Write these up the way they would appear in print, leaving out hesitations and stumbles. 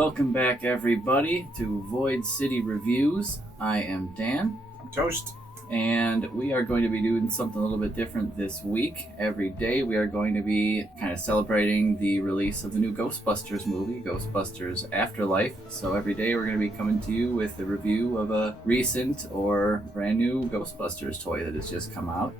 Welcome back, everybody, to Void City Reviews. I am Dan. I'm Toast. And we are going to be doing something a little bit different this week. Every day we are going to be kind of celebrating the release of the new Ghostbusters movie, Ghostbusters Afterlife. So every day we're going to be coming to you with a review of a recent or brand new Ghostbusters toy that has just come out.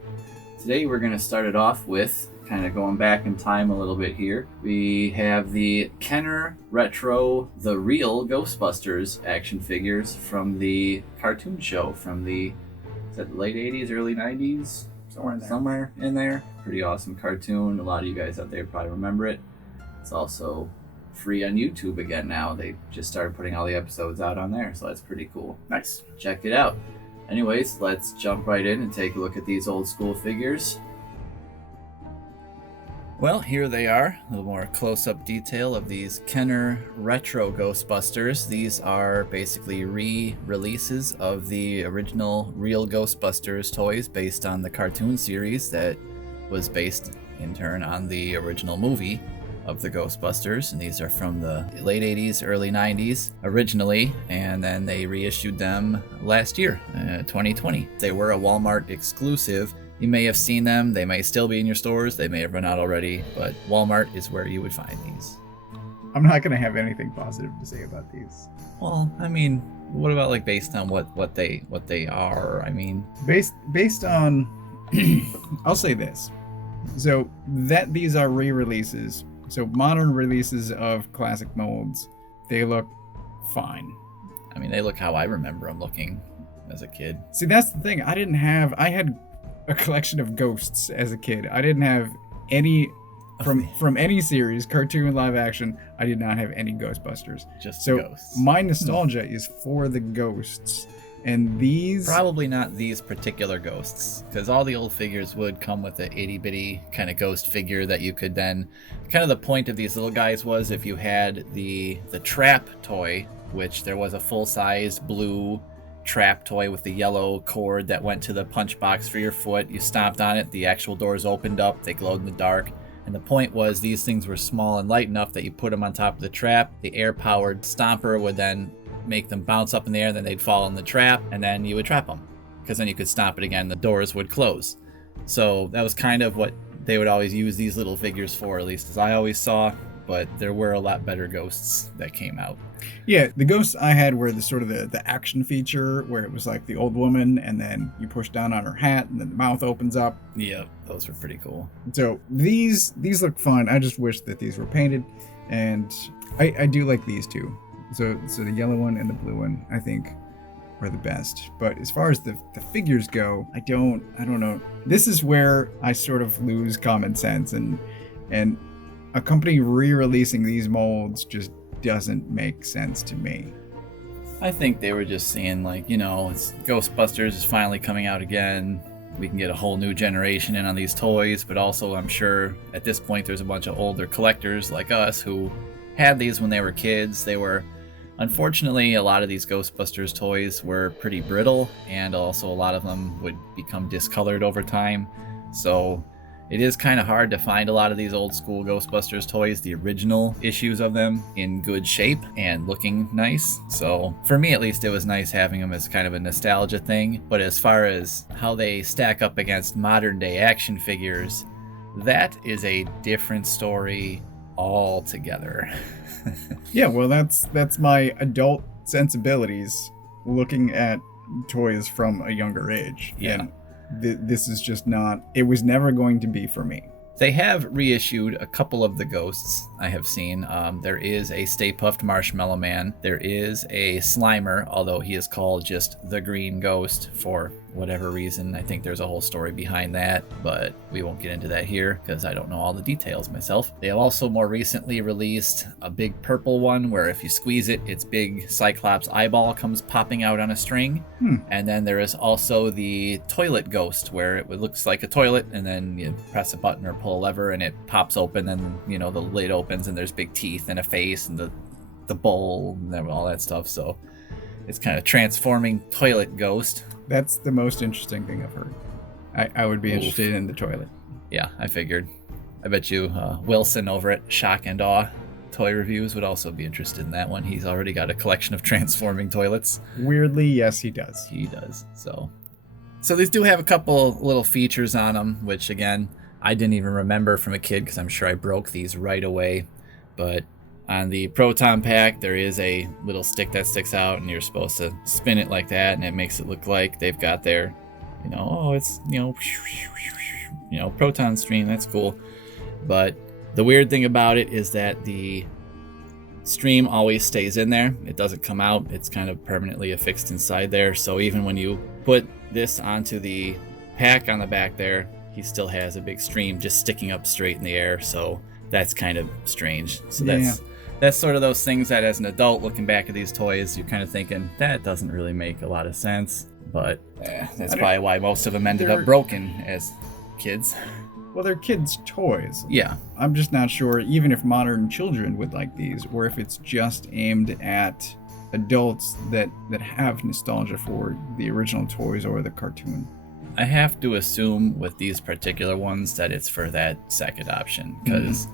Today we're going to start it off with kind of going back in time a little bit here. We have the Kenner Retro, the REAL Ghostbusters action figures from the cartoon show from the late 80s, early 90s? Somewhere in there. Pretty awesome cartoon. A lot of you guys out there probably remember it. It's also free on YouTube again now. They just started putting all the episodes out on there, so that's pretty cool. Nice. Check it out. Anyways, let's jump right in and take a look at these old school figures. Well, here they are, a little more close-up detail of these Kenner Retro Ghostbusters. These are basically re-releases of the original Real Ghostbusters toys based on the cartoon series that was based in turn on the original movie of the Ghostbusters. And these are from the late 80s, early 90s originally, and then they reissued them last year, 2020. They were a Wal-Mart exclusive. You may have seen them, they may still be in your stores, they may have run out already, but Walmart is where you would find these. I'm not going to have anything positive to say about these. Well, I mean, what about like based on what they are? I mean, based on I'll say this. So that these are re-releases. So modern releases of classic molds, they look fine. I mean, they look how I remember them looking as a kid. See, that's the thing. I had a collection of ghosts as a kid. I didn't have any from any series, cartoon, live action. I did not have any Ghostbusters. Just so ghosts. My nostalgia is for the ghosts, and these probably not these particular ghosts, because all the old figures would come with a itty bitty kind of ghost figure that you could then. Kind of the point of these little guys was if you had the trap toy, which there was a full size blue trap toy with the yellow cord that went to the punch box for your foot. You stomped on it, the actual doors opened up, they glowed in the dark. And the point was these things were small and light enough that you put them on top of the trap. The air-powered stomper would then make them bounce up in the air, then they'd fall in the trap, and then you would trap them. Because then you could stomp it again, the doors would close. So that was kind of what they would always use these little figures for, at least as I always saw. But there were a lot better ghosts that came out. Yeah, the ghosts I had were the sort of the action feature where it was like the old woman and then you push down on her hat and then the mouth opens up. Yeah, those were pretty cool. So these look fun. I just wish that these were painted, and I do like these two. So the yellow one and the blue one I think are the best. But as far as the figures go, I don't know. This is where I sort of lose common sense, and a company re-releasing these molds just doesn't make sense to me. I think they were just seeing like, it's Ghostbusters is finally coming out again. We can get a whole new generation in on these toys, but also I'm sure at this point there's a bunch of older collectors like us who had these when they were kids. Unfortunately, a lot of these Ghostbusters toys were pretty brittle, and also a lot of them would become discolored over time. So it is kind of hard to find a lot of these old school Ghostbusters toys, the original issues of them, in good shape and looking nice. So for me at least, it was nice having them as kind of a nostalgia thing. But as far as how they stack up against modern day action figures, that is a different story altogether. Yeah, well, that's my adult sensibilities looking at toys from a younger age. Yeah. And this is just not, it was never going to be for me. They have reissued a couple of the ghosts I have seen. There is a Stay Puft Marshmallow Man. There is a Slimer, although he is called just the Green Ghost for whatever reason. I think there's a whole story behind that, but we won't get into that here because I don't know all the details myself. They have also more recently released a big purple one where if you squeeze it, its big Cyclops eyeball comes popping out on a string. And then there is also the Toilet Ghost where it looks like a toilet and then you press a button or pull a lever and it pops open and the lid opens and there's big teeth and a face and the bowl and all that stuff. So it's kind of transforming toilet ghost. That's the most interesting thing I've heard. I would be interested in the toilet. Yeah, I figured. I bet you Wilson over at Shock and Awe toy reviews would also be interested in that one. He's already got a collection of transforming toilets. Weirdly, yes, he does. He does. So these do have a couple little features on them, which again, I didn't even remember from a kid because I'm sure I broke these right away. But on the Proton Pack, there is a little stick that sticks out, and you're supposed to spin it like that, and it makes it look like they've got their, it's, proton stream. That's cool. But the weird thing about it is that the stream always stays in there. It doesn't come out. It's kind of permanently affixed inside there. So even when you put this onto the pack on the back there, he still has a big stream just sticking up straight in the air. So that's kind of strange. So that's sort of those things that as an adult looking back at these toys, you're kind of thinking that doesn't really make a lot of sense. But that's probably why most of them ended up broken as kids. Well, they're kids' toys. Yeah. I'm just not sure, even if modern children would like these, or if it's just aimed at adults that have nostalgia for the original toys or the cartoon. I have to assume with these particular ones that it's for that second option, because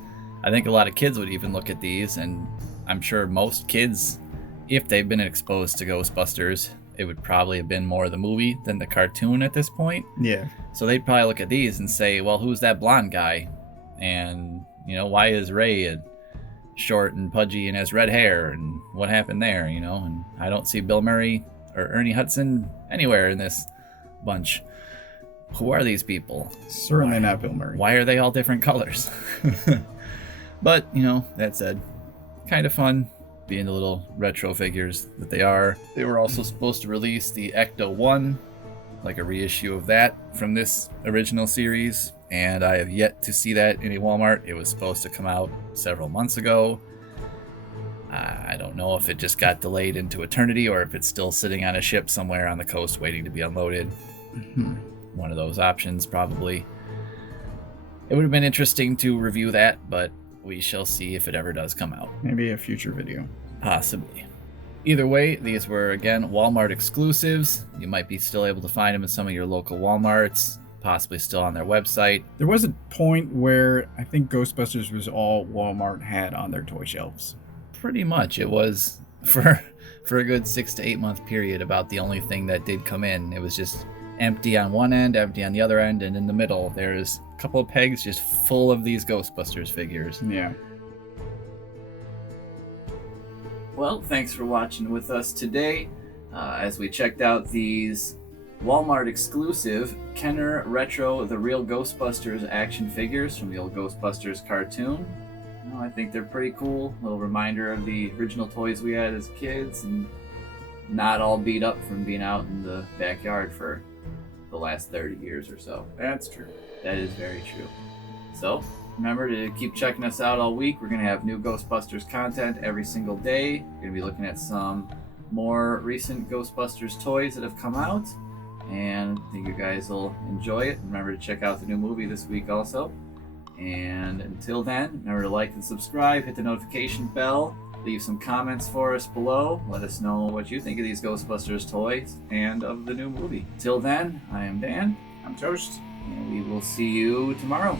I think a lot of kids would even look at these, and I'm sure most kids, if they've been exposed to Ghostbusters, it would probably have been more the movie than the cartoon at this point. Yeah. So they'd probably look at these and say, well, who's that blonde guy? And, why is Ray short and pudgy and has red hair? And what happened there, And I don't see Bill Murray or Ernie Hudson anywhere in this bunch. Who are these people? Certainly not Bill Murray. Why are they all different colors? But, that said, kind of fun. Being the little retro figures that they are. They were also supposed to release the Ecto 1, like a reissue of that from this original series, and I have yet to see that in a Walmart. It was supposed to come out several months ago. I don't know if it just got delayed into eternity or if it's still sitting on a ship somewhere on the coast waiting to be unloaded. One of those options, probably. It would have been interesting to review that, but we shall see if it ever does come out. Maybe a future video. Possibly. Either way, these were, again, Wal-Mart exclusives. You might be still able to find them in some of your local Walmarts, possibly still on their website. There was a point where I think Ghostbusters was all Walmart had on their toy shelves. Pretty much. It was, for a good 6 to 8 month period, about the only thing that did come in. It was just empty on one end, empty on the other end, and in the middle there's a couple of pegs just full of these Ghostbusters figures. Yeah. Well, thanks for watching with us today as we checked out these Wal-Mart exclusive Kenner Retro The Real Ghostbusters action figures from the old Ghostbusters cartoon. I think they're pretty cool. A little reminder of the original toys we had as kids, and not all beat up from being out in the backyard for the last 30 years or so. That's true. That is very true. So, remember to keep checking us out all week. We're going to have new Ghostbusters content every single day. We're going to be looking at some more recent Ghostbusters toys that have come out, and I think you guys will enjoy it. Remember to check out the new movie this week also. And until then, remember to like and subscribe, hit the notification bell, leave some comments for us below. Let us know what you think of these Ghostbusters toys and of the new movie. Till then, I am Dan. I'm Toast. And we will see you tomorrow.